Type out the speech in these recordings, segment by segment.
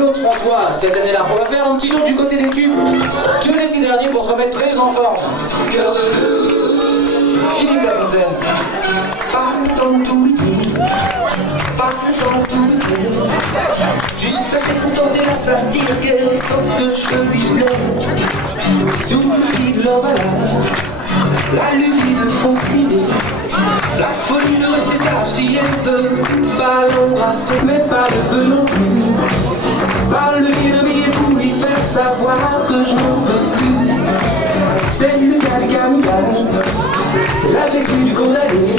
Claude François, cette année-là. On va faire un petit tour du côté des tubes de l'été dernier pour se remettre très en forme. Philippe Lafontaine. Juste assez pour tenter la satire qu'elle sent que je lui plais. Sous le fil de l'emballage, la lubie de faux crimer, la folie de rester sage si elle veut pas l'embrasser, mais pas le peu non plus. Par le biais de billets pour lui faire savoir que je n'en peux plus. C'est le galgamidage, c'est la blessure du condamné.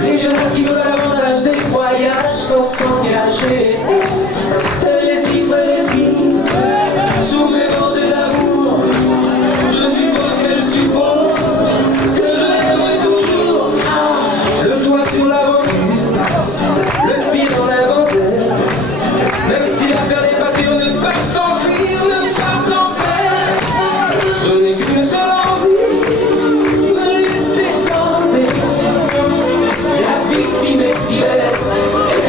Les jeunes qui veulent l'avantage des voyages sans s'engager. Les esquives, sous mes bords d'amour. Je suppose que je l'aimerai toujours. Le doigt sur l'aventure, le pied dans l'inventaire. Même si l'affaire n'est pas sûre, ne pas s'enfuir, ne pas s'en faire. Je n'ai qu'une seule envie, me laisser tenter. La victime est si belle, et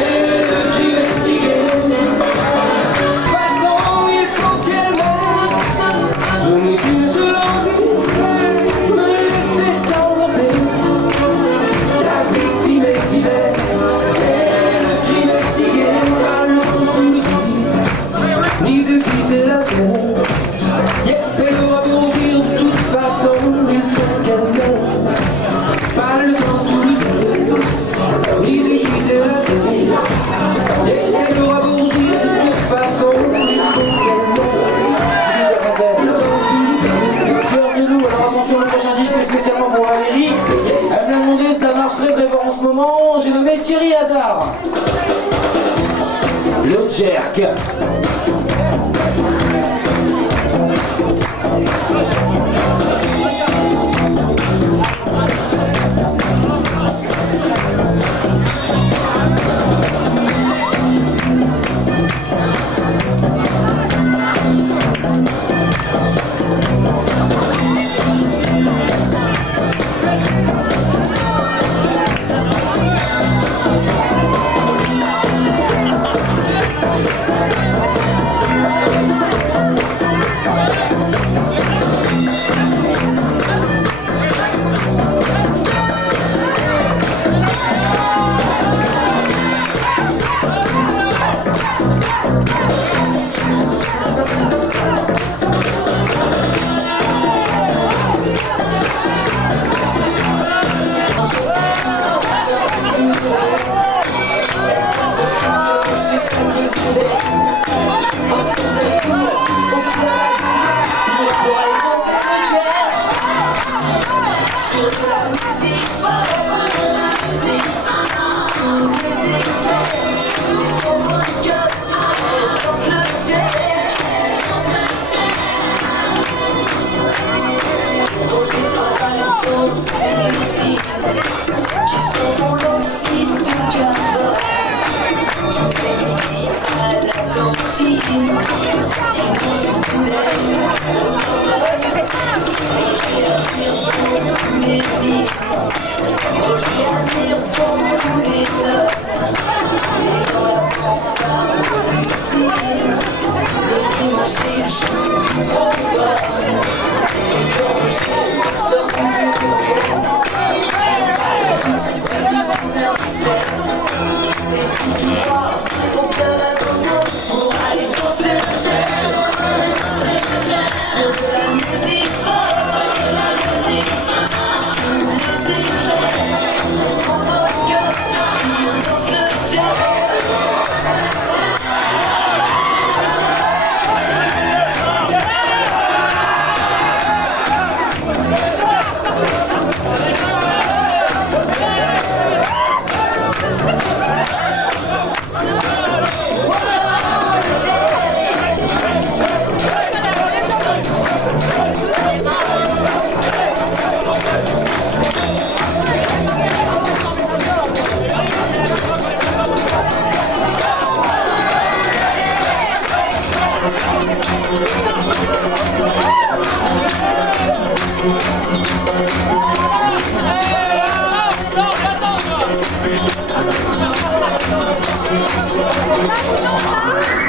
le crime est si gai. Façon, il faut qu'elle m'aime. Je n'ai qu'une seule envie, me laisser tenter. La victime est si belle, et le crime est si gai. Ni de quitter la scène. Elle aura beau rougir de toute façon, il faut qu'elle m'aime. Pas le temps tout le temps, ni de quitter la scène. Elle aura beau rougir de toute façon, il faut qu'elle m'aime. Fleur de loup, alors attention, le prochain disque est spécialement pour Valérie. Elle me l'a demandé, ça marche très très fort en ce moment. J'ai nommé Thierry Hazard. Le jerk.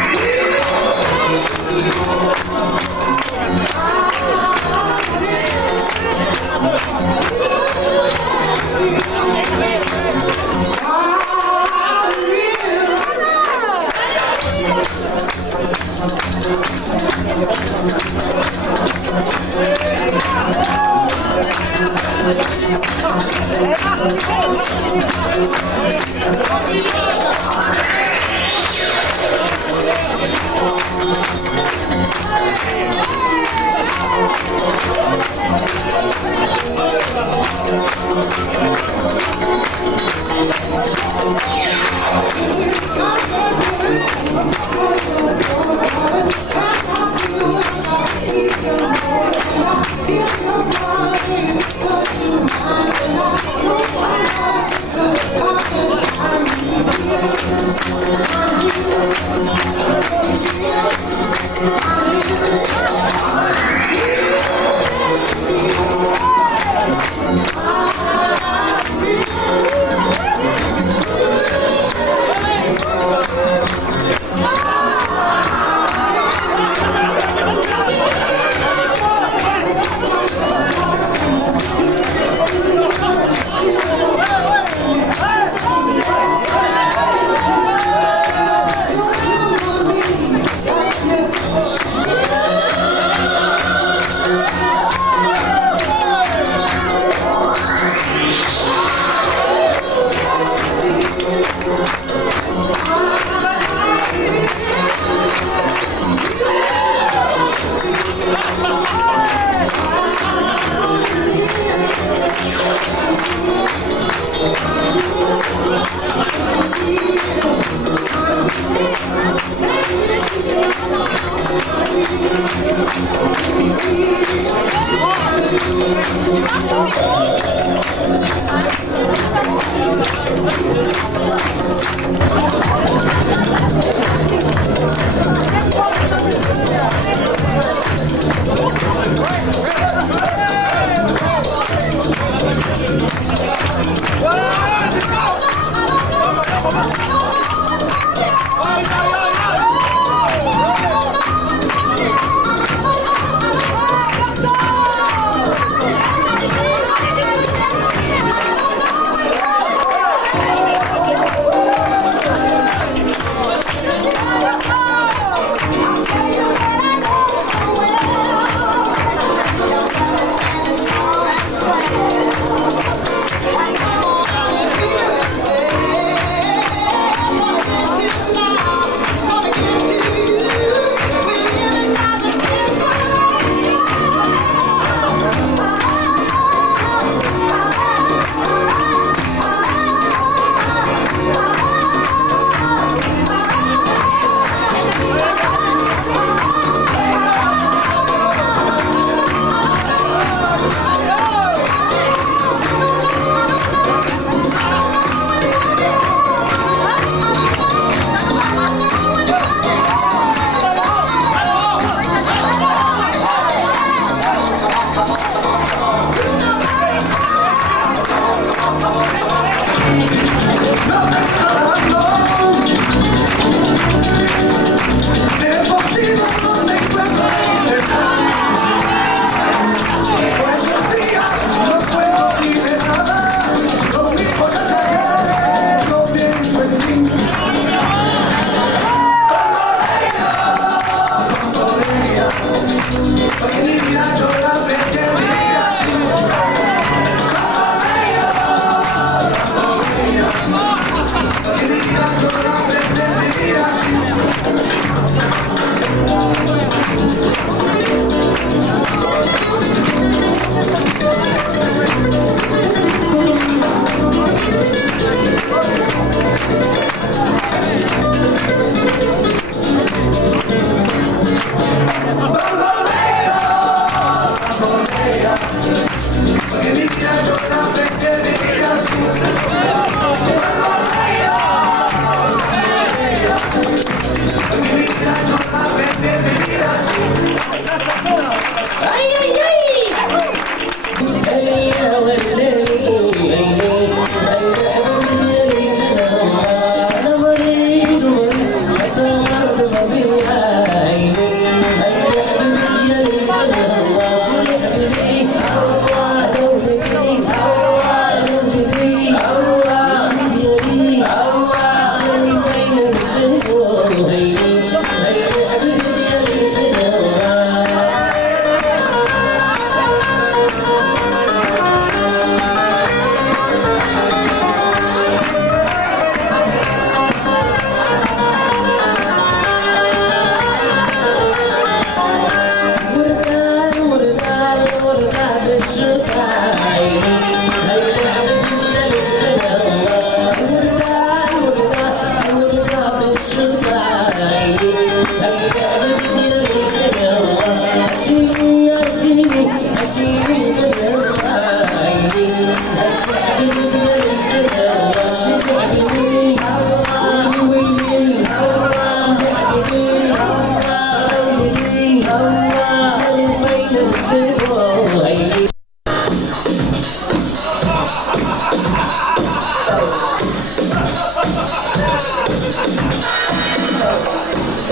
Thank you.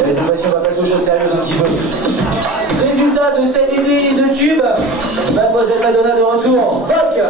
Cette fois-ci, on va passer aux choses sérieuses un petit peu. Résultat de cet été de tube, Mademoiselle Madonna de retour. Rock.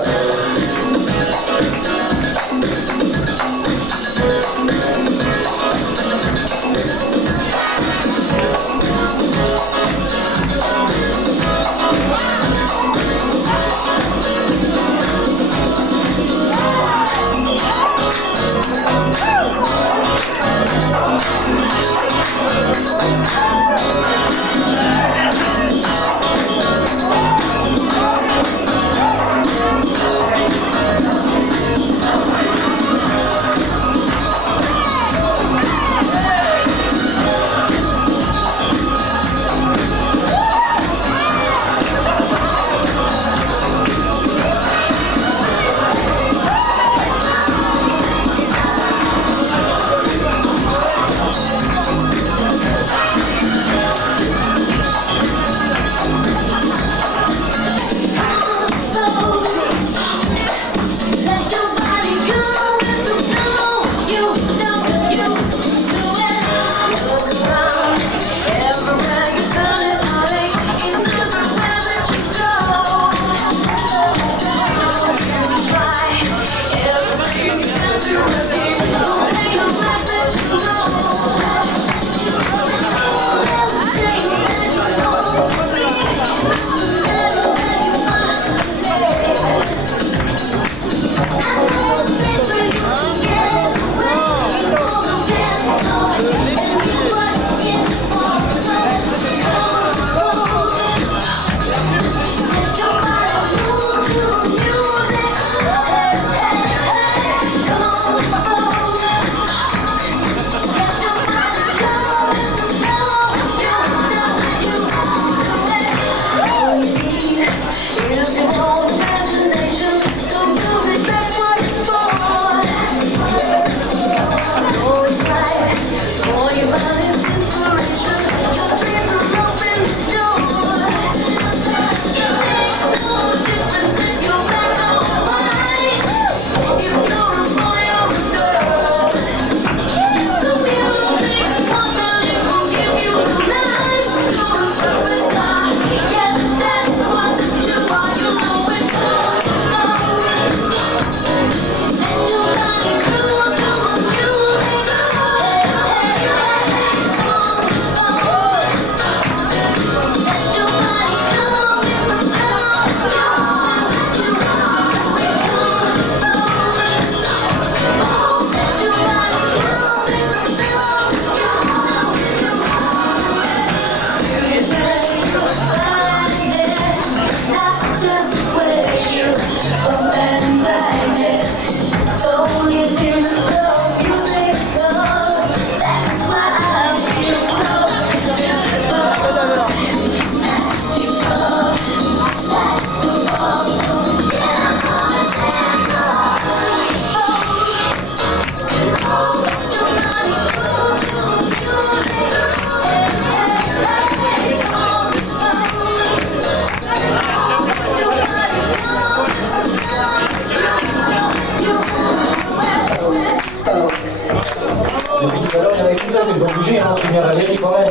ils vont bouger, hein, c'est bien Valérie quand même.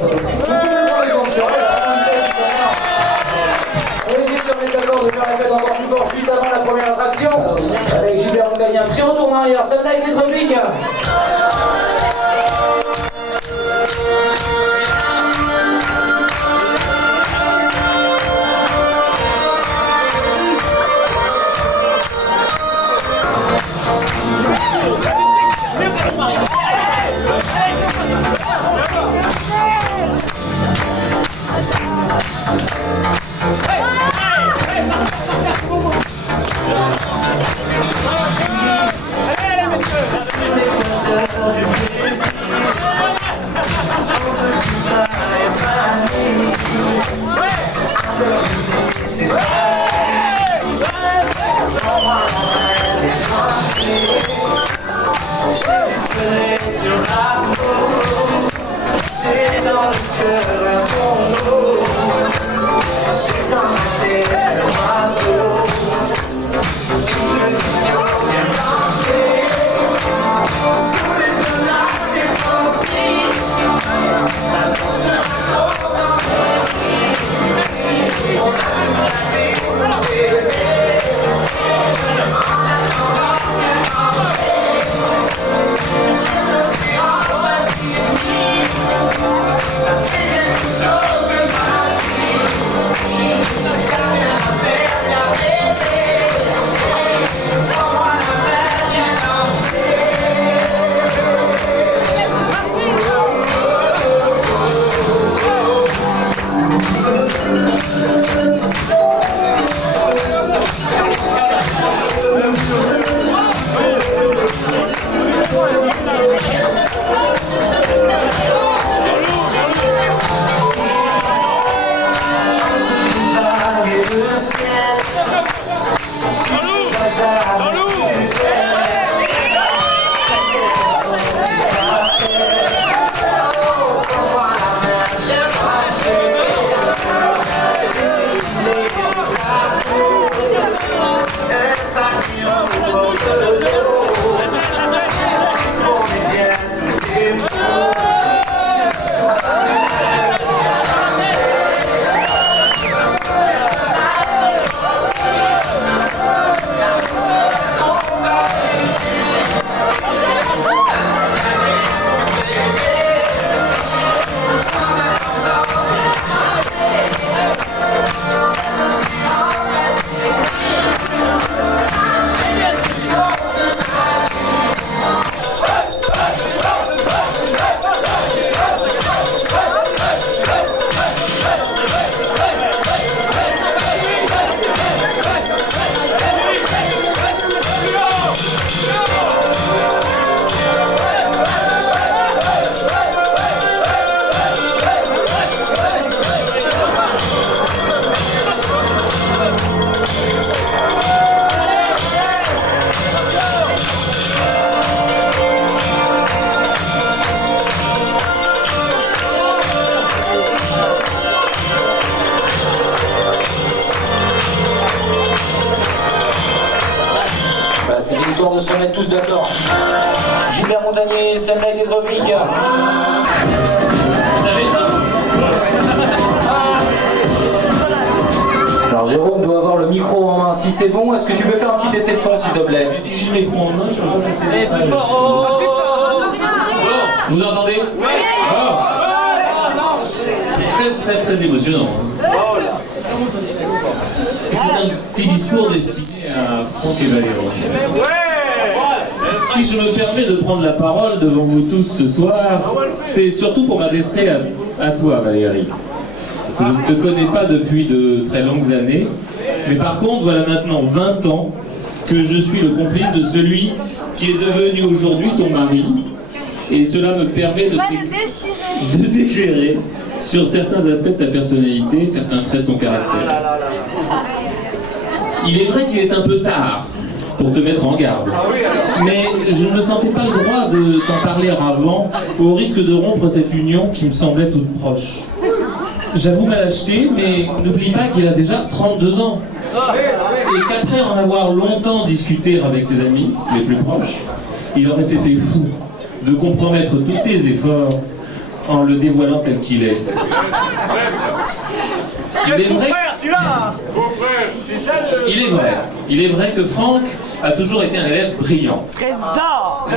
On essaie de se mettre d'accord de faire la fête encore plus fort juste avant la première attraction. Avec Gilbert Montagnier, un petit retour en arrière, ça blague des tropiques. De se remettre tous d'accord. Gilbert Montagnier, Semley Détrovic. Alors Jérôme doit avoir le micro en main. Si c'est bon, est-ce que tu peux faire un petit essai de son s'il te plaît? Mais si j'ai le micro en main, je peux pas passer les pages. Vous entendez? Oui. C'est très très émotionnant. C'est un petit discours destiné à Franck et Valérie. Si je me permets de prendre la parole devant vous tous ce soir, c'est surtout pour m'adresser à toi, Valérie. Je ne te connais pas depuis de très longues années, mais par contre, voilà maintenant 20 ans que je suis le complice de celui qui est devenu aujourd'hui ton mari, et cela me permet de t'éclairer sur certains aspects de sa personnalité, certains traits de son caractère. Il est vrai qu'il est un peu tard pour te mettre en garde, mais je ne me sentais pas le droit de t'en parler avant, au risque de rompre cette union qui me semblait toute proche. J'avoue ma lâcheté, mais n'oublie pas qu'il a déjà 32 ans, et qu'après en avoir longtemps discuté avec ses amis les plus proches, il aurait été fou de compromettre tous tes efforts en le dévoilant tel qu'il est. Il est vrai que Franck a toujours été un élève brillant. Trésor.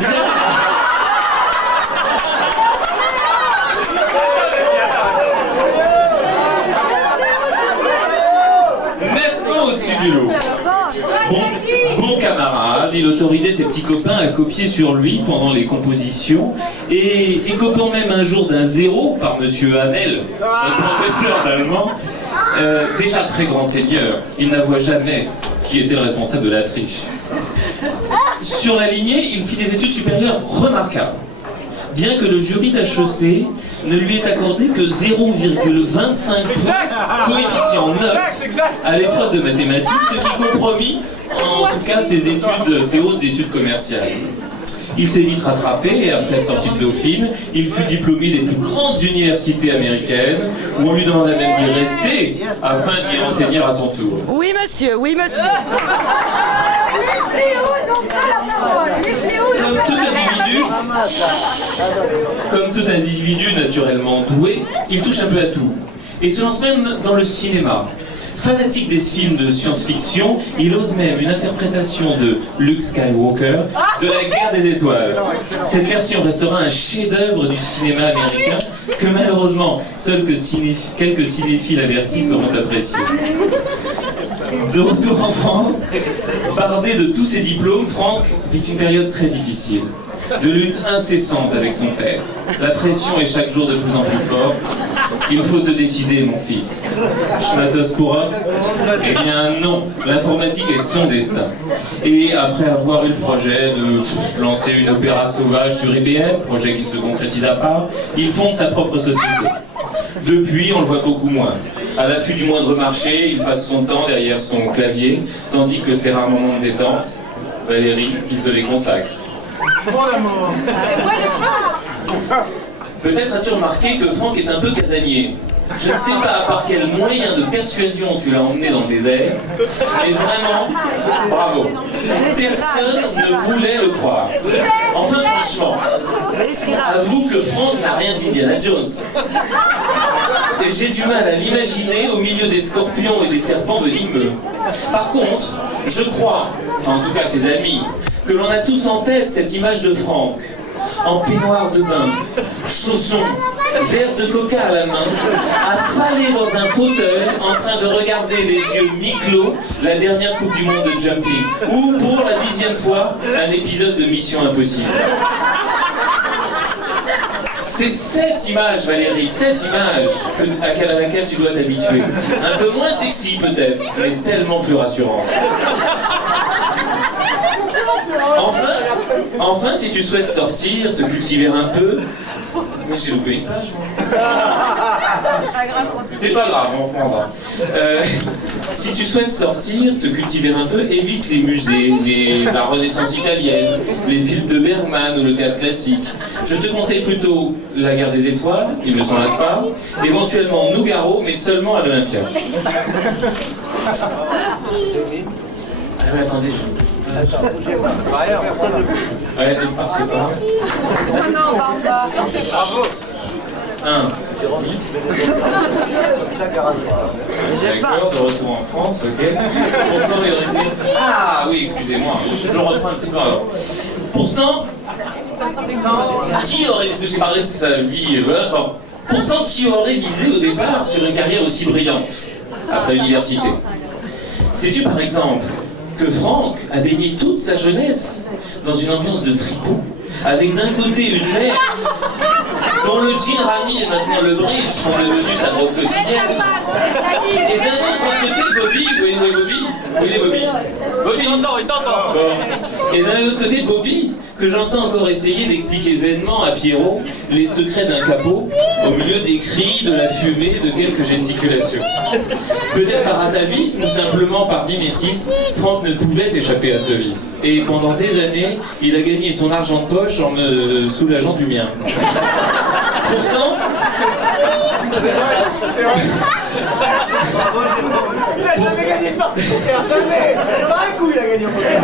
Nettement au-dessus du lot. Bon camarade, il autorisait ses petits copains à copier sur lui pendant les compositions, et écopant même un jour d'un 0 par monsieur Hamel, notre professeur d'allemand, déjà très grand seigneur, il n'avoua jamais qui était le responsable de la triche. Sur la lignée, il fit des études supérieures remarquables, bien que le jury d'HEC ne lui ait accordé que 0,25 points, coefficient 9, à l'épreuve de mathématiques, ce qui compromit en tout cas ses hautes études commerciales. Il s'est vite rattrapé et après être sorti de Dauphine, il fut diplômé des plus grandes universités américaines où on lui demanda même d'y rester afin d'y enseigner à son tour. Oui, monsieur, oui, monsieur. Comme tout individu naturellement doué, il touche un peu à tout. Et se lance même dans le cinéma. Fanatique des films de science-fiction, il ose même une interprétation de Luke Skywalker de la Guerre des Étoiles. Cette version restera un chef-d'œuvre du cinéma américain que malheureusement seuls quelques cinéphiles avertis sauront apprécier. De retour en France, bardé de tous ses diplômes, Franck vit une période très difficile. De lutte incessante avec son père. La pression est chaque jour de plus en plus forte. Il faut te décider, mon fils. Schmatos pour un? Eh bien non, l'informatique est son destin. Et après avoir eu le projet de lancer une opéra sauvage sur IBM, projet qui ne se concrétisa pas, il fonde sa propre société. Depuis, on le voit beaucoup moins. À l'affût du moindre marché, il passe son temps derrière son clavier, tandis que ses rares moments de détente, Valérie, il te les consacre. Peut-être as-tu remarqué que Franck est un peu casanier. Je ne sais pas par quel moyen de persuasion tu l'as emmené dans le désert, mais vraiment, bravo. Personne ne voulait le croire. Enfin, franchement, avoue que Franck n'a rien d'Indiana Jones. Et j'ai du mal à l'imaginer au milieu des scorpions et des serpents venimeux. Par contre, je crois, en tout cas ses amis, que l'on a tous en tête cette image de Franck, en peignoir de bain, chaussons, verre de coca à la main, affalé dans un fauteuil, en train de regarder les yeux mi-clos la dernière Coupe du Monde de jumping, ou pour la 10e fois, un épisode de Mission Impossible. C'est cette image, Valérie, cette image à laquelle tu dois t'habituer. Un peu moins sexy peut-être, mais tellement plus rassurante. Enfin, si tu souhaites sortir, te cultiver un peu... Mais j'ai loupé une page, moi. C'est pas grave, on reprendra. Si tu souhaites sortir, te cultiver un peu, évite les musées, la Renaissance italienne, les films de Bergman ou le théâtre classique. Je te conseille plutôt La Guerre des Étoiles, il ne s'en lasse pas, éventuellement Nougaro, mais seulement à l'Olympia. Ah oui, attendez, ouais, ne partez pas. D'accord, de retour en France, ok. Pourtant, il aurait été... Ah oui, excusez-moi, je reprends un petit peu alors. Pourtant, qui aurait... J'ai parlé de sa vie, voilà. Pourtant, qui aurait misé au départ sur une carrière aussi brillante après l'université? Sais-tu par exemple que Franck a baigné toute sa jeunesse dans une ambiance de tripot, avec d'un côté une mère dont le jean rami et maintenant le bridge sont devenus sa drogue quotidienne, et d'un autre côté Bobby, vous voyez Bobby? Où il est Bobby? Bobby, il t'entend. Bon. Et d'un autre côté Bobby, que j'entends encore essayer d'expliquer vainement à Pierrot les secrets d'un capot, au milieu des cris, de la fumée, de quelques gesticulations. Peut-être par atavisme ou simplement par mimétisme, Franck ne pouvait échapper à ce vice. Et pendant des années, il a gagné son argent de poche en me soulageant du mien. Pourtant... Il a jamais gagné de partie poker, jamais. Pas un coup il a gagné au poker.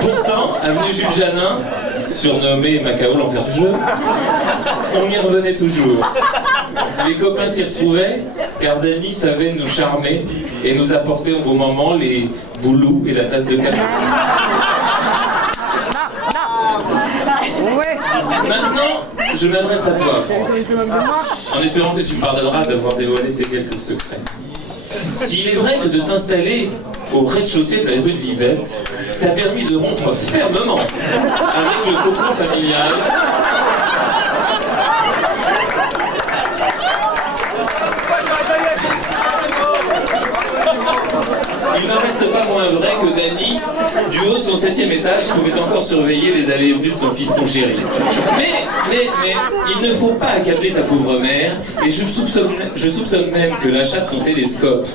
Pourtant, avenue Jules Janin, surnommé Macao l'enfer du jeu, on y revenait toujours. Les copains s'y retrouvaient, car Danny savait nous charmer et nous apporter au bon moment les boulous et la tasse de café. Maintenant, je m'adresse à toi, Franck, en espérant que tu me pardonneras d'avoir dévoilé ces quelques secrets. S'il est vrai que de t'installer au rez-de-chaussée de la rue de Livette t'a permis de rompre fermement avec le cocon familial, il n'en reste pas moins vrai que Danny, du haut de son 7e étage, pouvait encore surveiller les allées et venues de son fiston chéri. Mais, il ne faut pas accabler ta pauvre mère, et je soupçonne même que l'achat de ton télescope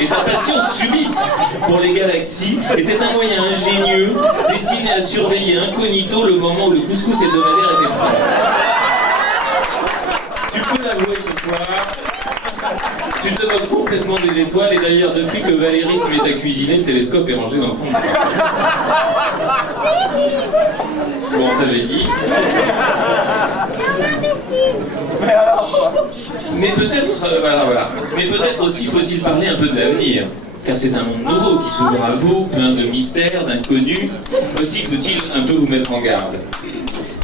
Et ta passion subite pour les galaxies était un moyen ingénieux destiné à surveiller incognito le moment où le couscous hebdomadaire était prêt. Tu peux l'avouer ce soir, tu te moques complètement des étoiles et d'ailleurs depuis que Valérie se met à cuisiner, le télescope est rangé dans le fond. Bon, ça j'ai dit. Mais peut-être, voilà. Mais peut-être aussi faut-il parler un peu de l'avenir. Car c'est un monde nouveau qui s'ouvre à vous, plein de mystères, d'inconnus. Aussi faut-il un peu vous mettre en garde.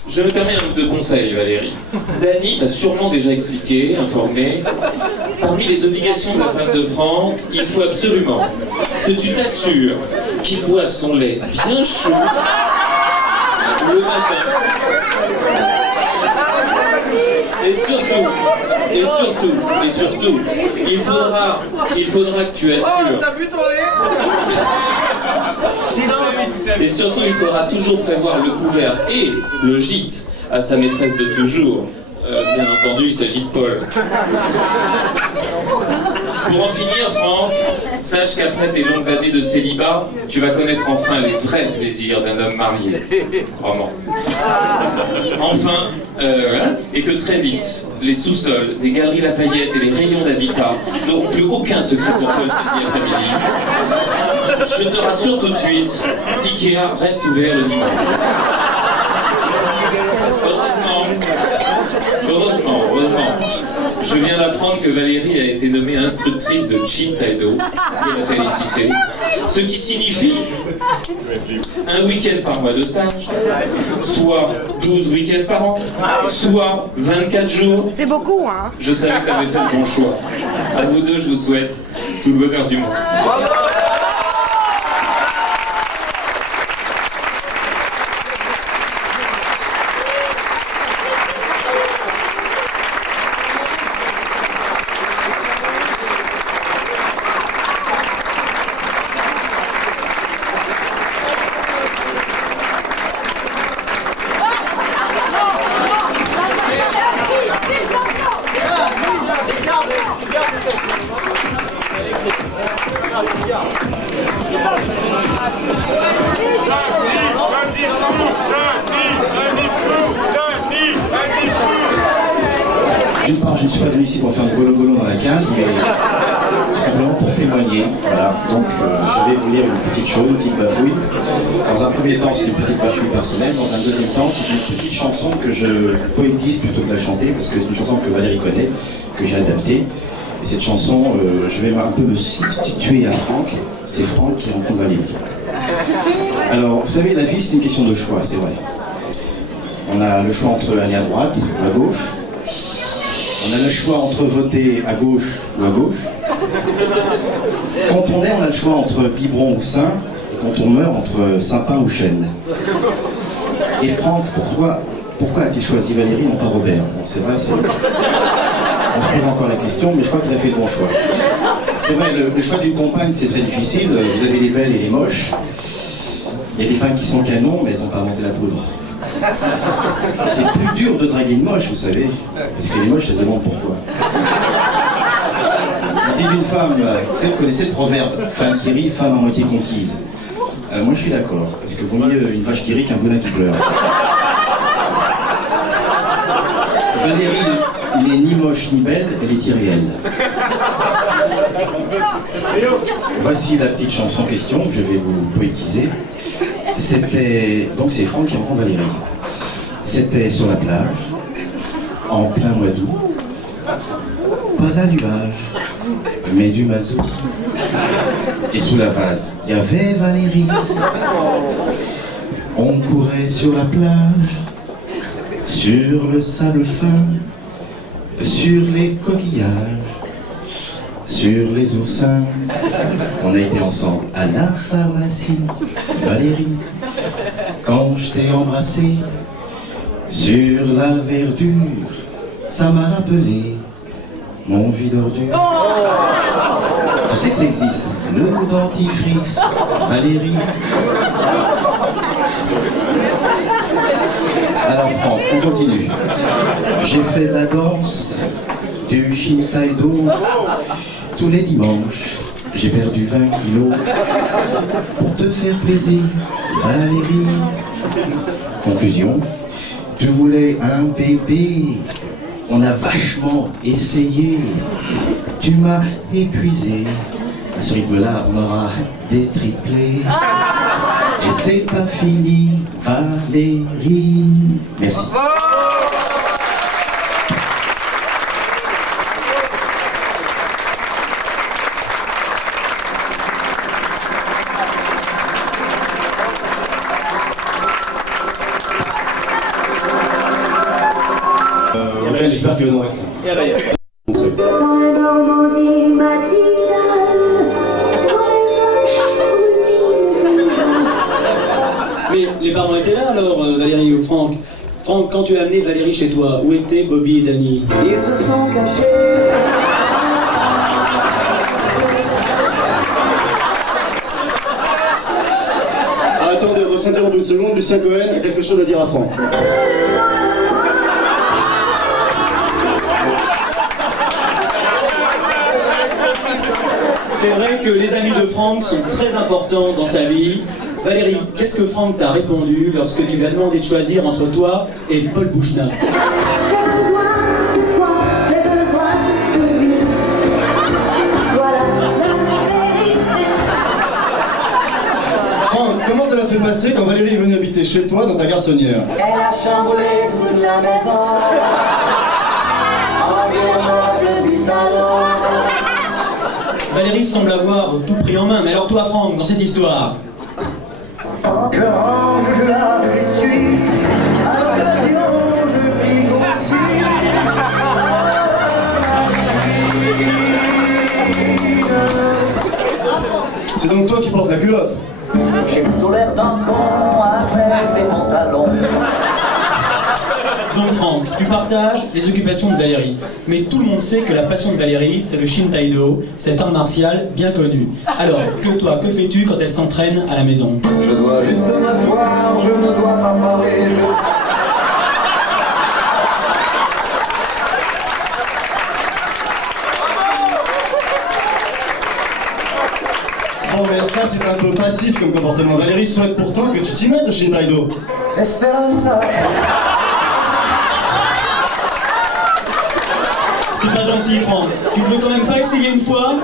Je me permets un ou deux conseils, Valérie. Dany t'a sûrement déjà expliqué, informé. Parmi les obligations de la femme de Franck, il faut absolument que tu t'assures qu'il boive son lait bien chaud le matin. Et surtout, il faudra que tu assures. Et surtout, il faudra toujours prévoir le couvert et le gîte à sa maîtresse de toujours. Bien entendu, il s'agit de Paul. Pour en finir, Franck, sache qu'après tes longues années de célibat, tu vas connaître enfin les vrais plaisirs d'un homme marié. Crois-moi. Enfin, et que très vite, les sous-sols des Galeries Lafayette et les rayons d'habitat n'auront plus aucun secret pour toi le samedi après-midi. Je te rassure tout de suite, Ikea reste ouvert le dimanche. Heureusement, je viens d'apprendre que Valérie a été nommée instructrice de Chin Taedo, je la féliciter, ce qui signifie un week-end par mois de stage, soit 12 week-ends par an, soit 24 jours. C'est beaucoup, hein? Je savais que tu avais fait le bon choix. À vous deux, je vous souhaite tout le bonheur du monde. D'une part, je ne suis pas venu ici pour faire du golo-golo dans la case, mais tout simplement pour témoigner. Voilà. Donc, je vais vous lire une petite chose, une petite bafouille. Dans un premier temps, c'est une petite bafouille personnelle. Dans un deuxième temps, c'est une petite chanson que je poétise plutôt que de la chanter, parce que c'est une chanson que Valérie connaît, que j'ai adaptée. Et cette chanson, je vais un peu me substituer à Franck. C'est Franck qui rencontre Valérie. Alors, vous savez, la vie, c'est une question de choix, c'est vrai. On a le choix entre aller à droite ou à gauche. On a le choix entre voter à gauche ou à gauche. Quand on est, on a le choix entre biberon ou sein. Et quand on meurt, entre sapin ou chêne. Et Franck, pourquoi a-t-il choisi Valérie, non pas Robert? Bon, c'est vrai, on se pose encore la question, mais je crois qu'il a fait le bon choix. C'est vrai, le choix d'une compagne, c'est très difficile. Vous avez les belles et les moches. Il y a des femmes qui sont canons, mais elles n'ont pas inventé la poudre. C'est plus dur de draguer une moche, vous savez, parce que les moches, elles se demandent pourquoi. On dit d'une femme, vous connaissez le proverbe, femme qui rit, femme à moitié conquise. Moi je suis d'accord, parce que vaut mieux une vache qui rit qu'un boudin qui pleure. Valérie n'est ni moche ni belle, elle est irréelle. Voici la petite chanson en question que je vais vous poétiser. Donc c'est Franck qui rencontre Valérie. C'était sur la plage, en plein mois d'août. Pas un nuage, mais du mazout. Et sous la vase, il y avait Valérie. On courait sur la plage, sur le sable fin, sur les coquillages, sur les oursins. On a été ensemble à la pharmacie, Valérie. Quand je t'ai embrassé sur la verdure, ça m'a rappelé mon vide ordure. Tu sais que ça existe, le dentifrice, Valérie. Alors Franck, on continue. J'ai fait la danse du Shin Taedo tous les dimanches j'ai perdu 20 kilos. Pour te faire plaisir, Valérie. Conclusion, je voulais un bébé. On a vachement essayé. Tu m'as épuisé. À ce rythme-là, on aura des triplés. Et c'est pas fini, Valérie. Merci. J'espère que le nom est Dans la Normandie matinale, Mais les parents étaient là alors, Valérie ou Franck. Franck, quand tu as amené Valérie chez toi, où étaient Bobby et Danny? Ils se sont cachés. Ah, attendez, on va s'interrompre une seconde. Lucien Cohen a quelque chose à dire à Franck. C'est vrai que les amis de Franck sont très importants dans sa vie. Valérie, qu'est-ce que Franck t'a répondu lorsque tu lui as demandé de choisir entre toi et Paul Bouchna? Franck, comment ça va se passer quand Valérie est venue habiter chez toi dans ta garçonnière? Elle a chamboulé toute la maison. En du salon. Valérie semble avoir tout pris en main, mais alors toi Franck, dans cette histoire? Que range là, je suis. À l'occasion, je vis aussi. C'est donc toi qui portes la culotte? J'ai plutôt l'air d'un con à faire des pantalons. Donc Franck, tu partages les occupations de Valérie. Mais tout le monde sait que la passion de Valérie, c'est le Shin-Taïdo, cet art martial bien connu. Alors, que fais-tu quand elle s'entraîne à la maison? Je dois juste m'asseoir, je ne dois pas parler. Bon, mais ça, c'est un peu passif comme comportement. Valérie souhaite pourtant que tu t'y mettes au Shin-Taïdo. Esperanza. C'est pas gentil Franck. Tu peux quand même pas essayer une fois?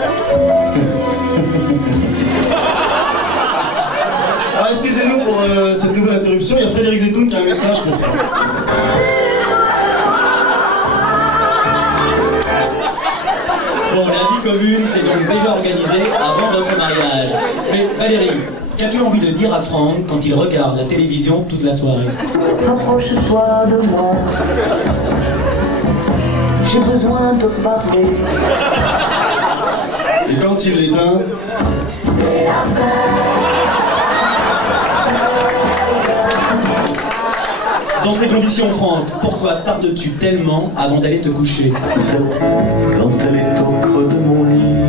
Ah, excusez-nous pour cette nouvelle interruption. Il y a Frédéric Zetoun qui a un message pour Franck. Bon, la vie commune s'est donc déjà organisée avant votre mariage. Mais Valérie, qu'as-tu envie de dire à Franck quand il regarde la télévision toute la soirée? Rapproche-toi de moi. J'ai besoin de parler. Et quand il l'éteint, C'est la Dans ces conditions, Franck, pourquoi tardes-tu tellement avant d'aller te coucher? Quand elle est au creux de mon lit,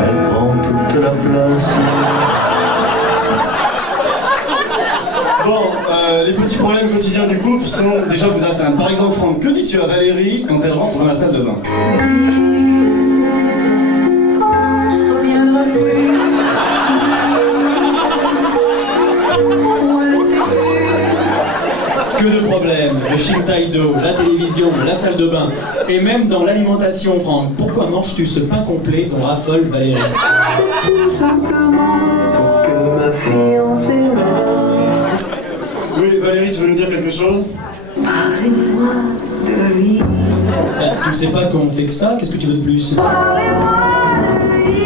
elle prend toute la place. bon, les petits problèmes quotidiens du couple sont déjà vous atteindre. Par exemple, Franck, que dis-tu à Valérie quand elle rentre dans la salle de bain? Que de problèmes, le Shin-Taïdo, la télévision, la salle de bain, et même dans l'alimentation, Franck. Pourquoi manges-tu ce pain complet dont raffole Valérie? Tout simplement pour que ma fiancée rêve. Oui, Valérie, tu veux nous dire quelque chose? Parlez-moi de vie. Tu ne sais pas qu'on fait que ça? Qu'est-ce que tu veux de plus? Parlez-moi de vie.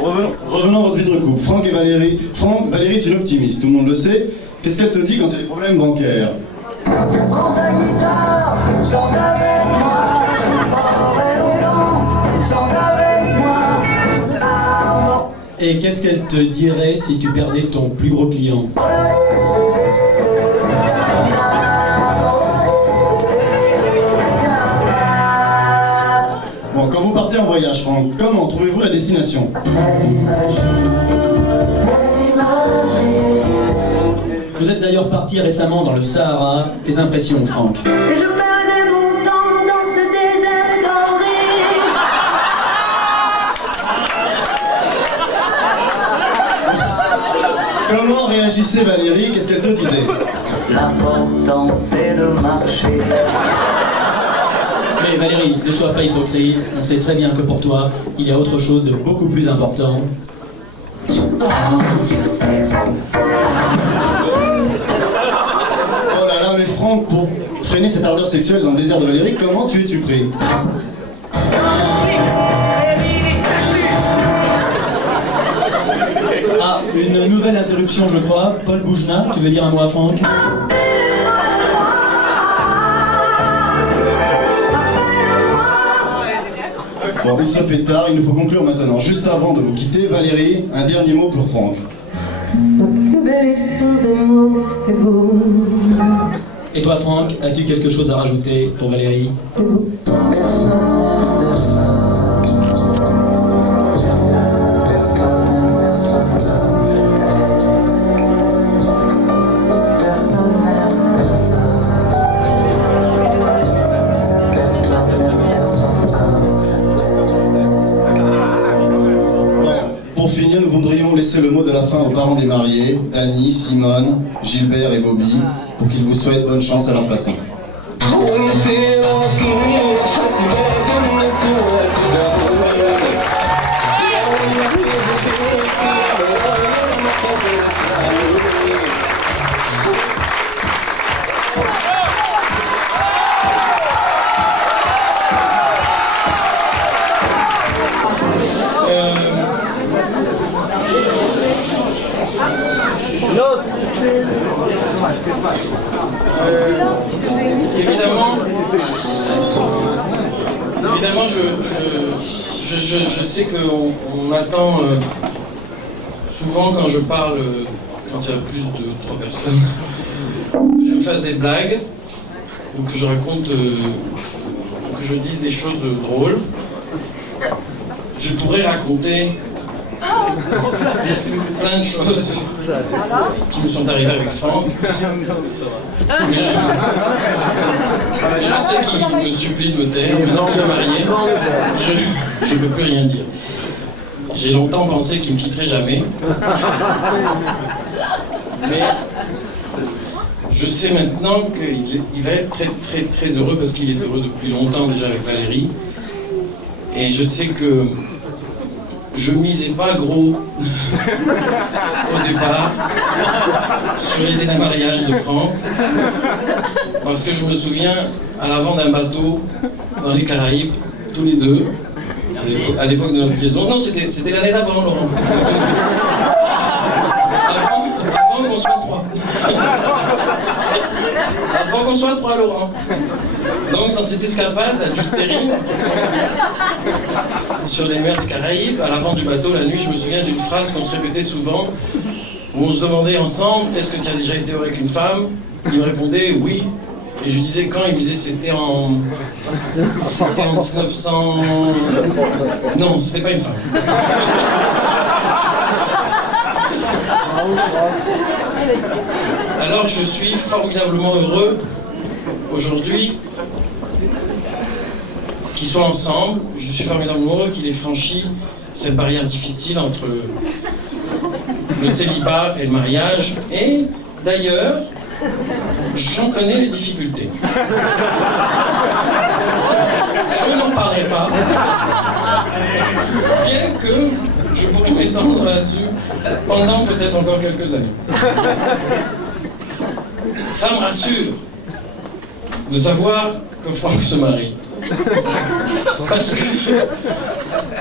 Bon, revenons à votre vie de couple. Franck et Valérie. Franck, Valérie est une optimiste, tout le monde le sait. Qu'est-ce qu'elle te dit quand il y a des problèmes bancaires? Prends ta guitare, chante avec moi. Chante avec moi. Pardon. Et qu'est-ce qu'elle te dirait si tu perdais ton plus gros client? Bon, quand vous partez en voyage, Franck, comment trouvez-vous la destination? Vous êtes d'ailleurs d'ailleurs parti récemment dans le Sahara. Tes impressions, Franck? Que je perdais mon temps dans ce désert doré. Comment réagissait Valérie? Qu'est-ce qu'elle te disait? L'important c'est de marcher. Mais Valérie, ne sois pas hypocrite. On sait très bien que pour toi, il y a autre chose de beaucoup plus important. Oh là là, mais Franck, pour freiner cette ardeur sexuelle dans le désert de Valérie, comment tu es-tu pris? Ah, une nouvelle interruption, je crois. Paul Boujna, tu veux dire un mot à Franck? Bon, il se fait tard, il nous faut conclure maintenant. Juste avant de vous quitter, Valérie, un dernier mot pour Franck. Et toi, Franck, as-tu quelque chose à rajouter pour Valérie? Pour finir, nous voudrions laisser le mot de la fin aux parents des mariés, Dany, Simone, Gilbert et Bobby, pour qu'ils vous souhaitent bonne chance à l'emplacement. Évidemment, je sais qu'on attend souvent quand je parle, quand il y a plus de 3 personnes, que je fasse des blagues, ou que je raconte, que je dise des choses drôles. Je pourrais raconter plein de choses qui me sont arrivées avec Franck. Mais je sais qu'il me supplie de me taire. Maintenant qu'il est marié, je ne peux plus rien dire. J'ai longtemps pensé qu'il ne me quitterait jamais. Mais je sais maintenant qu'il va être très, très, très heureux parce qu'il est heureux depuis longtemps déjà avec Valérie. Et je sais que je misais pas gros au départ sur l'idée d'un mariage de Franck, parce que je me souviens à l'avant d'un bateau dans les Caraïbes, tous les deux, à l'époque de notre liaison. Non, c'était l'année d'avant, Laurent. Avant qu'on soit 3. Avant qu'on soit 3, Laurent. Donc dans cette escapade adultérine sur les mers des Caraïbes, à l'avant du bateau, la nuit, je me souviens d'une phrase qu'on se répétait souvent, où on se demandait ensemble, est-ce que tu as déjà été avec une femme? Il me répondait oui. Et je disais quand? Il me disait c'était en 1900... Non, c'était pas une femme. Alors je suis formidablement heureux aujourd'hui qu'ils soient ensemble. Je suis formidablement heureux qu'il ait franchi cette barrière difficile entre le célibat et le mariage. Et d'ailleurs, j'en connais les difficultés. Je n'en parlerai pas, bien que je pourrais m'étendre là-dessus pendant peut-être encore quelques années. Ça me rassure de savoir que Franck se marie. Parce que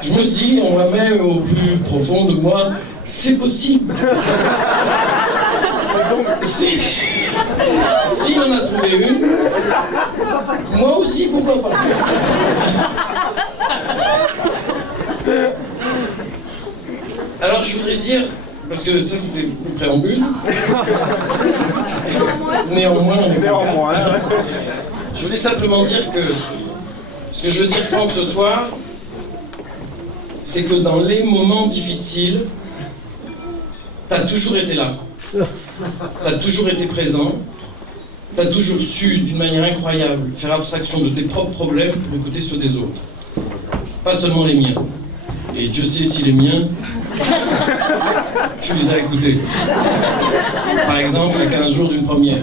je me dis, on va même au plus profond de moi, c'est possible. S'il en a trouvé une, moi aussi, pourquoi pas. Alors je voudrais dire, parce que ça c'était le préambule, néanmoins, je voulais simplement dire que ce que je veux dire, Franck, ce soir, c'est que dans les moments difficiles, t'as toujours été là. T'as toujours été présent, t'as toujours su, d'une manière incroyable, faire abstraction de tes propres problèmes pour écouter ceux des autres. Pas seulement les miens. Et Dieu sait si les miens, tu les as écoutés. Par exemple, à 15 jours d'une première.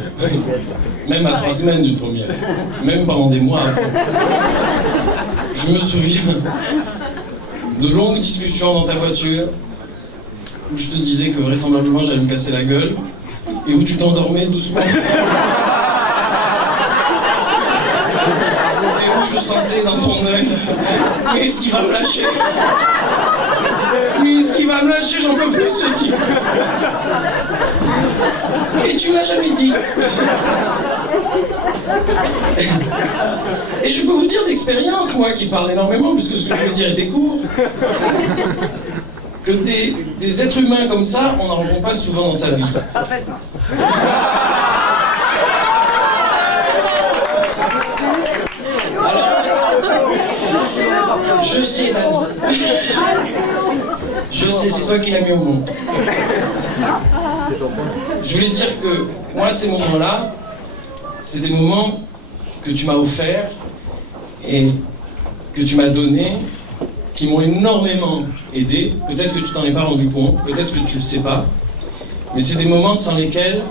Même à 3 semaines d'une première. Même pendant des mois après. Je me souviens de longues discussions dans ta voiture où je te disais que vraisemblablement j'allais me casser la gueule et où tu t'endormais doucement. Et où je sentais dans ton œil, mais est-ce qu'il va me lâcher? Mais est-ce qu'il va me lâcher? J'en peux plus de ce type. Et tu l'as jamais dit. Et je peux vous dire d'expérience, moi qui parle énormément, puisque ce que je veux dire était court, que des êtres humains comme ça, on n'en rencontre pas souvent dans sa vie. Alors, je sais, Dani. Je sais, c'est toi qui l'as mis au monde. Je voulais dire que moi, ces moments-là, c'est des moments que tu m'as offerts et que tu m'as donnés, qui m'ont énormément aidé. Peut-être que tu t'en es pas rendu compte, peut-être que tu le sais pas, mais c'est des moments sans lesquels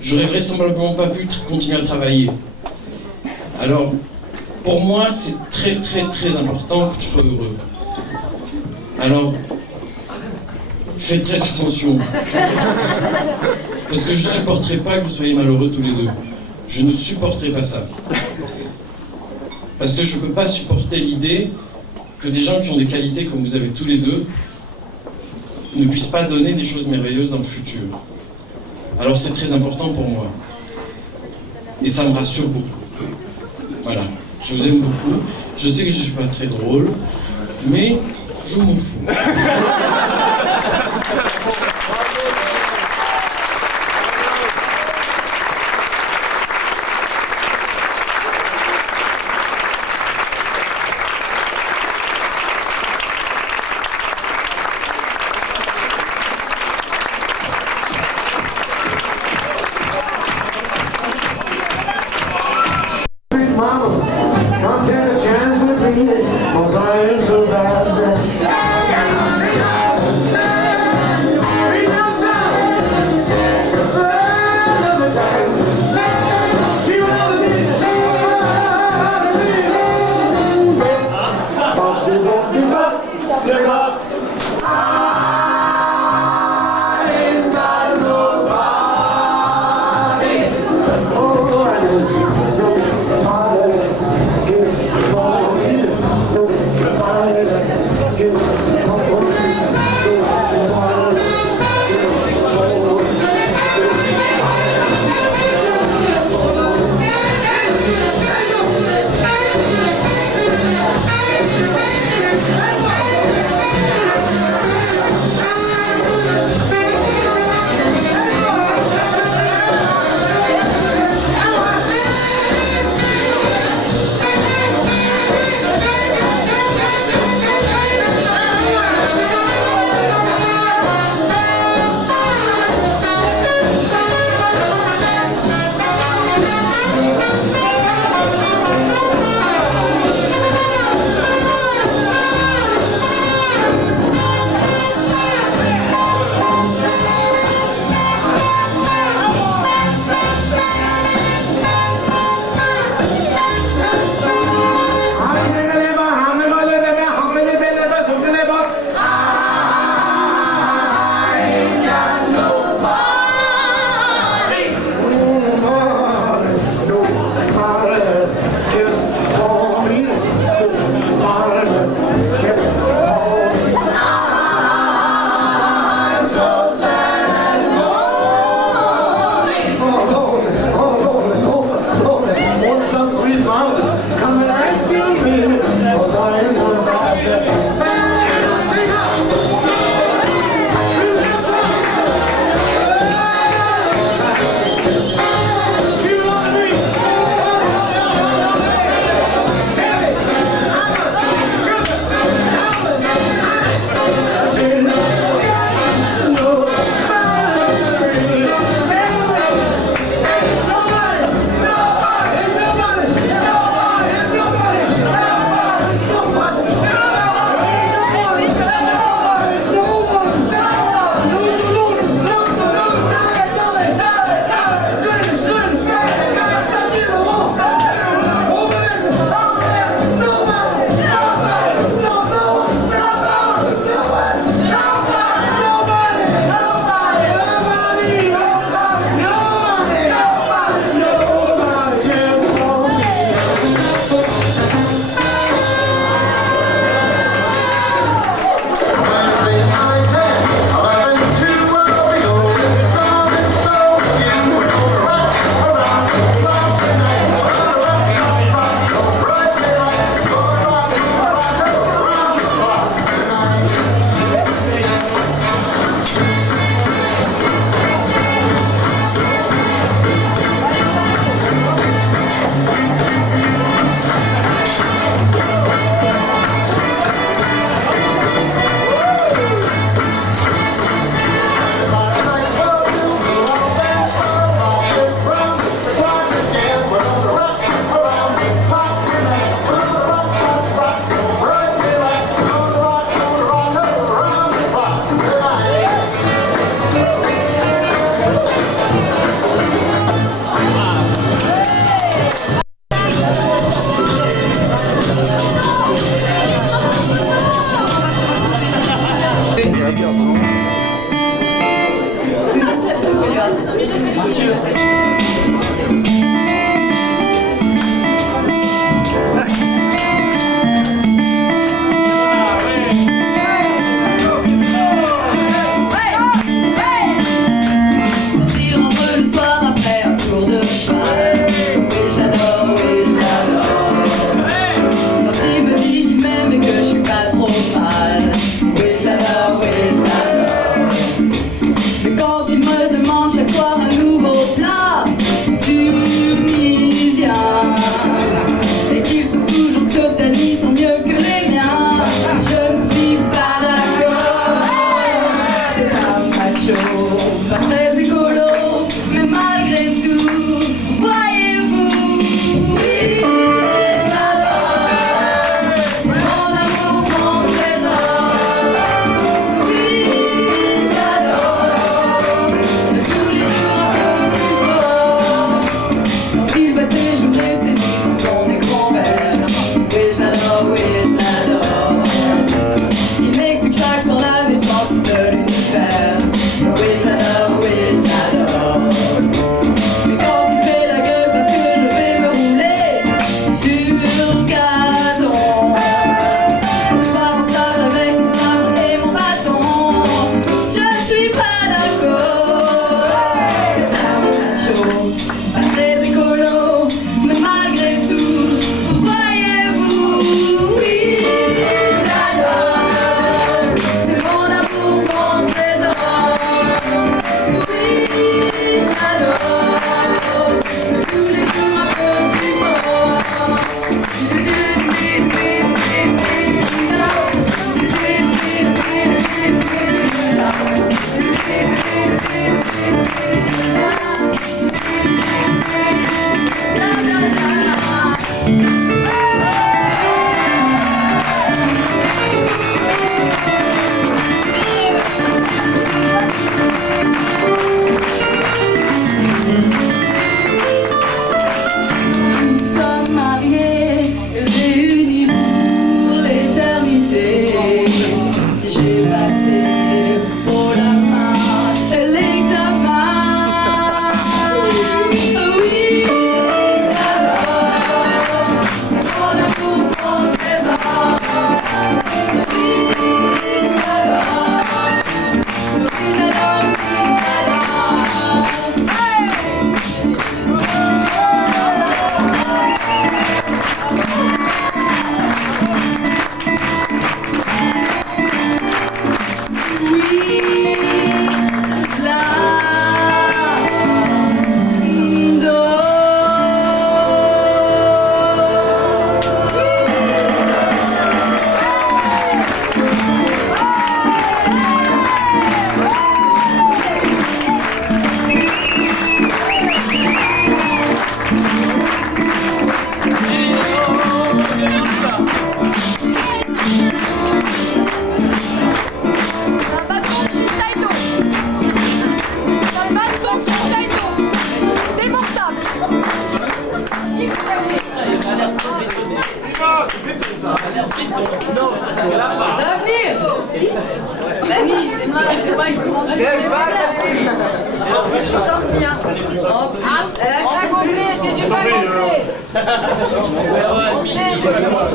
j'aurais vraisemblablement pas pu continuer à travailler. Alors, pour moi, c'est très très très important que tu sois heureux. Alors, faites très attention. Parce que je ne supporterai pas que vous soyez malheureux tous les deux. Je ne supporterai pas ça. Parce que je ne peux pas supporter l'idée que des gens qui ont des qualités comme vous avez tous les deux ne puissent pas donner des choses merveilleuses dans le futur. Alors c'est très important pour moi. Et ça me rassure beaucoup. Voilà. Je vous aime beaucoup. Je sais que je ne suis pas très drôle, mais je m'en fous. Come get a chance with me, 'cause I ain't so bad.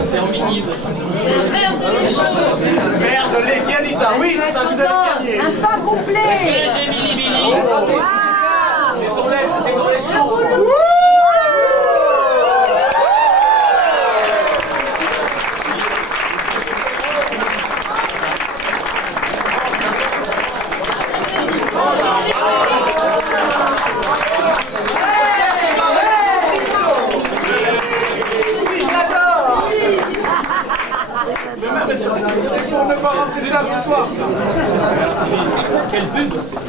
C'est en mini. Merde, qui a dit ça? Oui, c'est un visage gagné. Un pain complet. C'est ton lait, c'est ton lait chaud.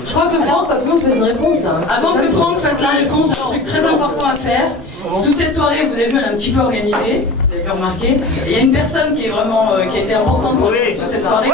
Je crois que Franck, absolument, fasse une réponse là. Avant que Franck fasse la réponse, j'ai un truc très important à faire. Toute cette soirée, vous avez vu, elle est un petit peu organisée, vous avez pu remarquer. Il y a une personne qui est vraiment, qui a été importante pour sur cette soirée.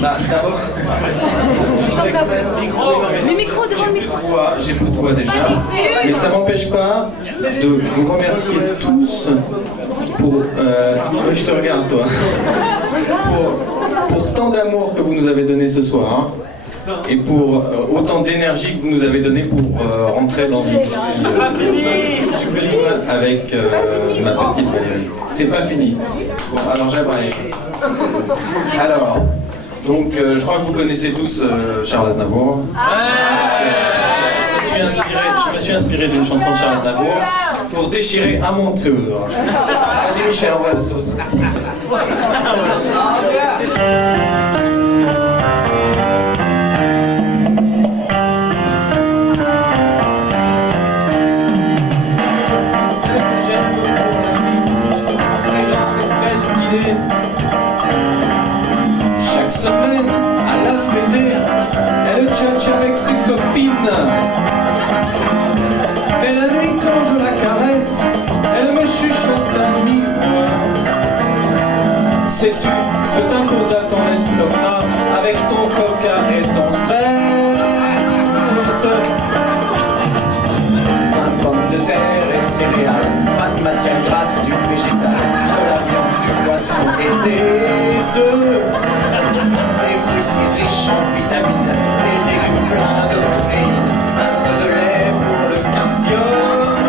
Bah, d'abord. Chante ta voix. Le micro, devant le micro. J'ai peu de voix déjà. Mais ça m'empêche pas de vous remercier tous pour. Je te regarde, toi. Pour tant d'amour que vous nous avez donné ce soir. Hein. Et pour autant d'énergie que vous nous avez donné pour rentrer dans une sublime avec ma petite Valérie. C'est pas fini. Bon, alors j'aimerais. Alors, donc je crois que vous connaissez tous Charles Aznavour. Je me suis inspiré d'une chanson de Charles Aznavour pour déchirer à mon tour. Vas-y Michel, on va la sauce. Chaque semaine, à la fédé, elle tchatche avec ses copines. Mais la nuit, quand je la caresse, elle me chuchote à mi-voix. Sais-tu ce que t'impose à ton estomac avec ton coca et ton stress? Un pomme de terre et céréales, pas de matière grasse, du végétal, de la viande, du poisson et des œufs. Des fruits si riches en vitamines, des légumes pleins de protéines, un peu de lait pour le calcium.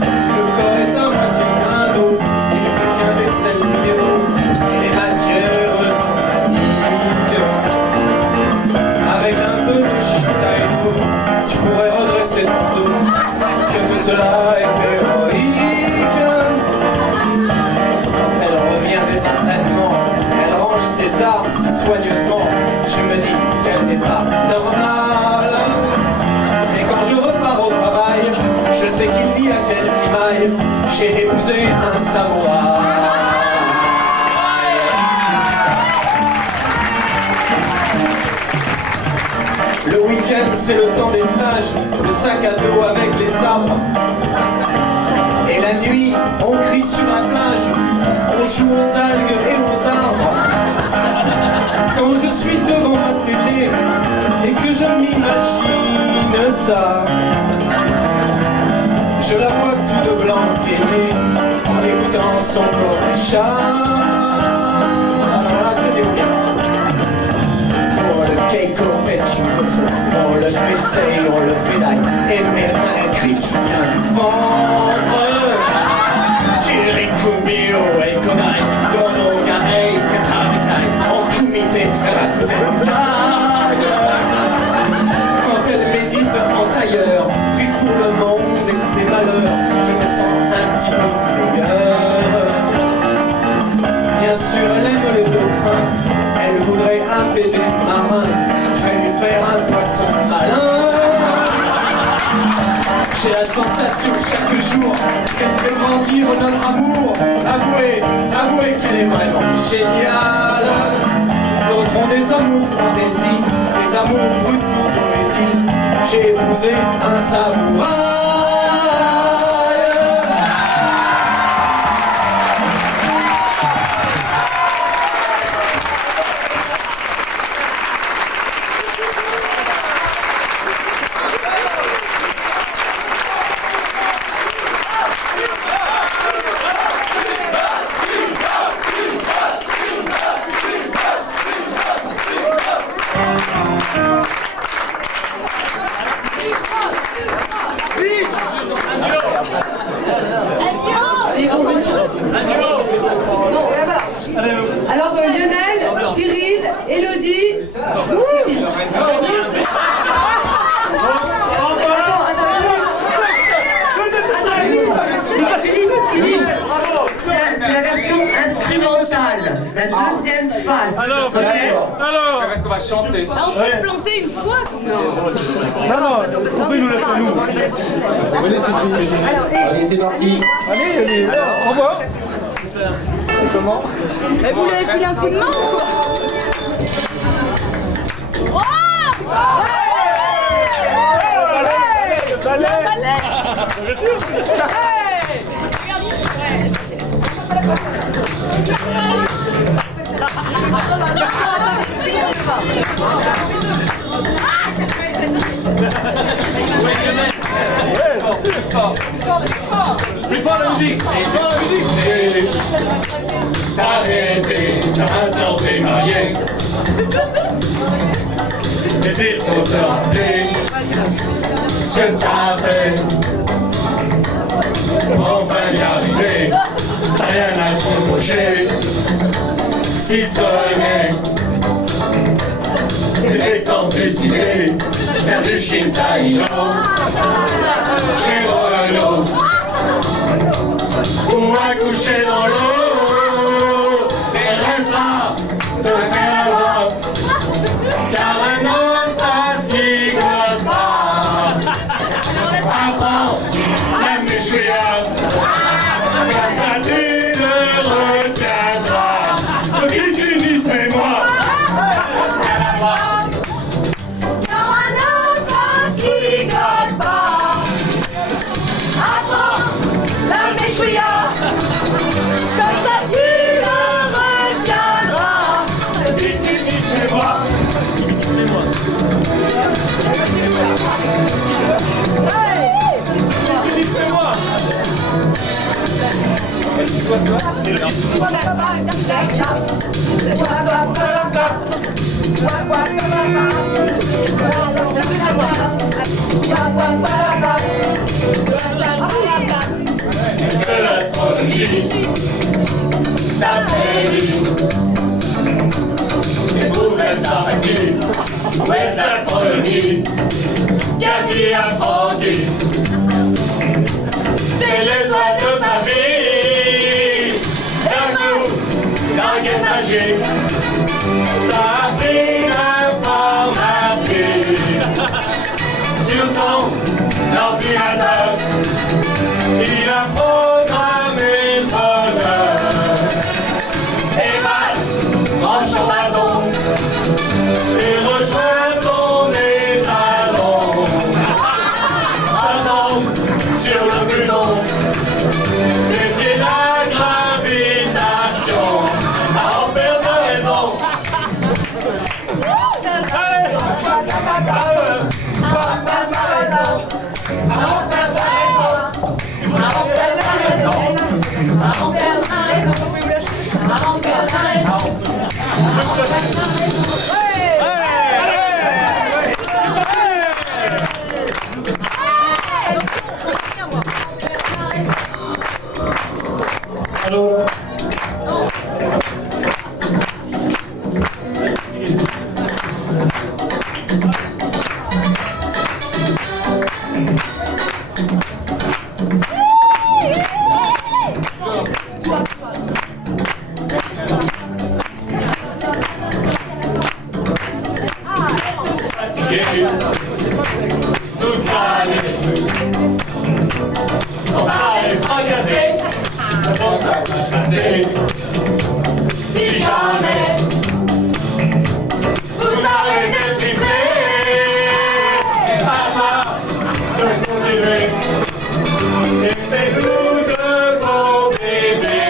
Le corps est à moitié plein d'eau, il contient des sels minéraux et des matières organiques. Avec un peu de Shintaino, tu pourrais redresser ton dos, que tout cela est héroïque. Quand elle revient des entraînements, elle range ses armes si soigneusement. Je me dis qu'elle n'est pas normale. Mais quand je repars au travail, je sais qu'il dit à quel qui m'aille, j'ai épousé un samouraï. Le week-end, c'est le temps des stages, le sac à dos avec les sabres. Et la nuit, on crie sur la plage, on joue aux algues et aux arbres. Quand je suis devant ma télé et que je m'imagine ça, je la vois tout de blanc gainée en écoutant son Koresha. Alors là, tenez-vous bien. On le keiko pechingoso, on le fessaye, on le fédaille, et même un cri qui vient du ventre. Kirikumio et Konai, Dono Garei, Katarikai, en kumite, Rakuten Tag. Quand elle médite en tailleur, pris pour le monde et ses malheurs, je me sens un petit peu meilleur. Bien sûr, elle aime les dauphins, elle voudrait un bébé marin, je vais lui faire un poisson malin. J'ai la sensation chaque jour qu'elle fait grandir notre amour. Avouez qu'elle est vraiment géniale. D'autres ont des amours fantaisie, des amours bruts ou poésie. J'ai épousé un samouraï. Alors Lionel, Cyril, Elodie. Philippe, c'est la version instrumentale, la deuxième phase. Alors, est-ce qu'on va chanter? On peut se planter une fois. Non, on peut nous la faire nous. Allez, c'est parti. Allez, au revoir. Comment? Et vous lui avez filé un coup de main ou quoi? Balai! Bien sûr! Ouais, c'est sûr. Plus fort la musique. Plus fort la musique. Arrêtez, maintenant t'es marié. Mais il faut te rappeler ce que t'as fait. Enfin y arriver, t'as rien à te reprocher. Si ce n'est d'excentricité, faire du Shintaïdo chez Renault ou accoucher dans l'eau. Mais rêve pas de faire l'amour, car un homme ça s'y gomme pas. Apprends, même les chouillards, comme ça tu le retiendras. Ce qui t'unissent, mais moi, comme ça tu le retiendras. ce qui t'unissent, mais moi. Est-ce que l'astrologie t'a prédit les nouvelles sympathies? Où est l'astrologie qu'a dit Aphrodite? C'est les doigts de famille, d'un coup, d'un guet magique, t'as appris l'informatique. Sur son ordinateur, il a programmé le bonheur. Et mal, range ton bâton et rejoins ton étalon. Ensemble, sur le buton, défier la gravitation. À en perdre raison. Toute l'année, sans arrêt fracassé, dans sa passée. Si jamais vous avez des triplés, papa, de continuer, et fais-nous de beaux bébés.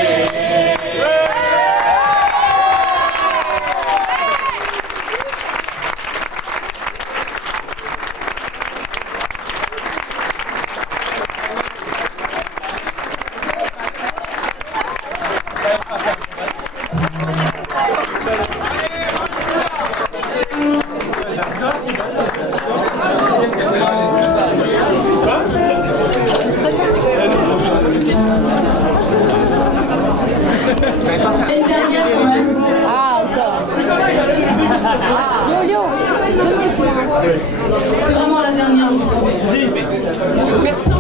Et une dernière quand même. C'est vraiment la dernière, je vous promets. Merci.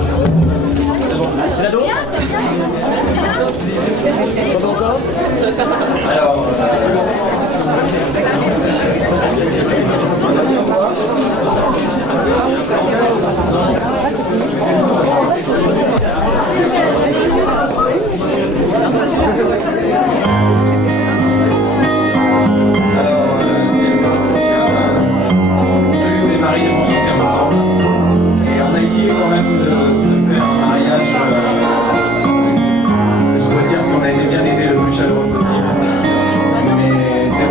Alors, celui où les maris vont chanter ensemble. Et on a essayé quand même de faire un mariage. Je dois dire qu'on a été bien aidé le plus chaleureux possible. Mais c'est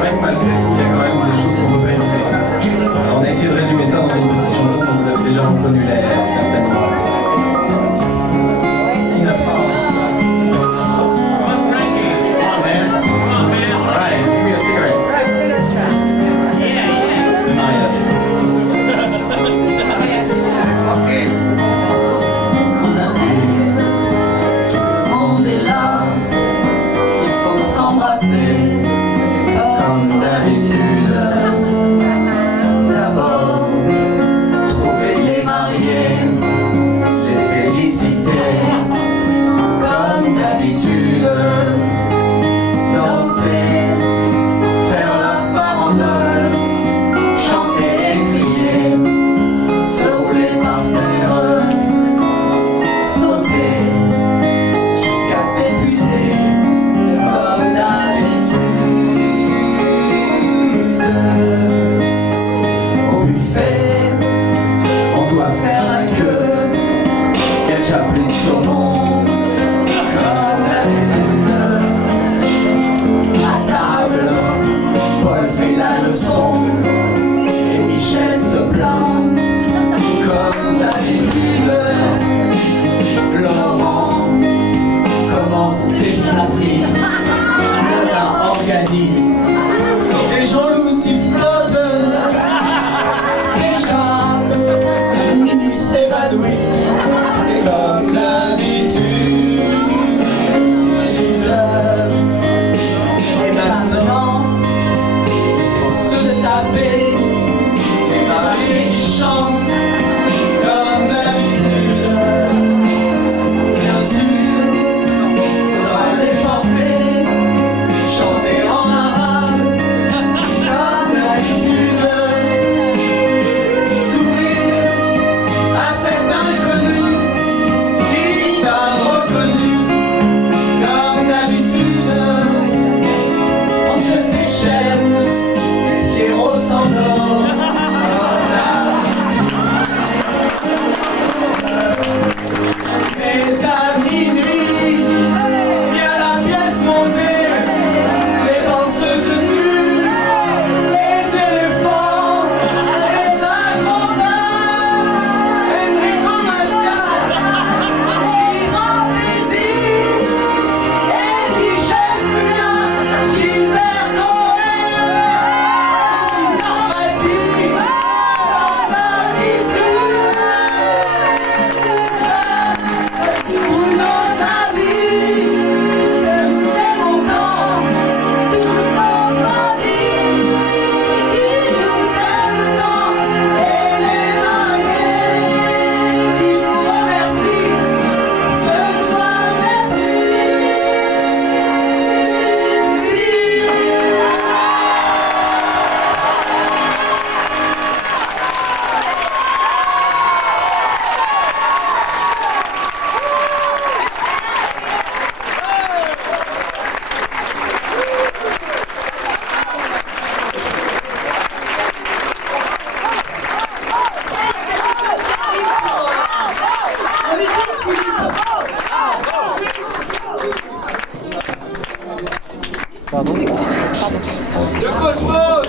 Le cosmos.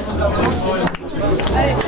Allez.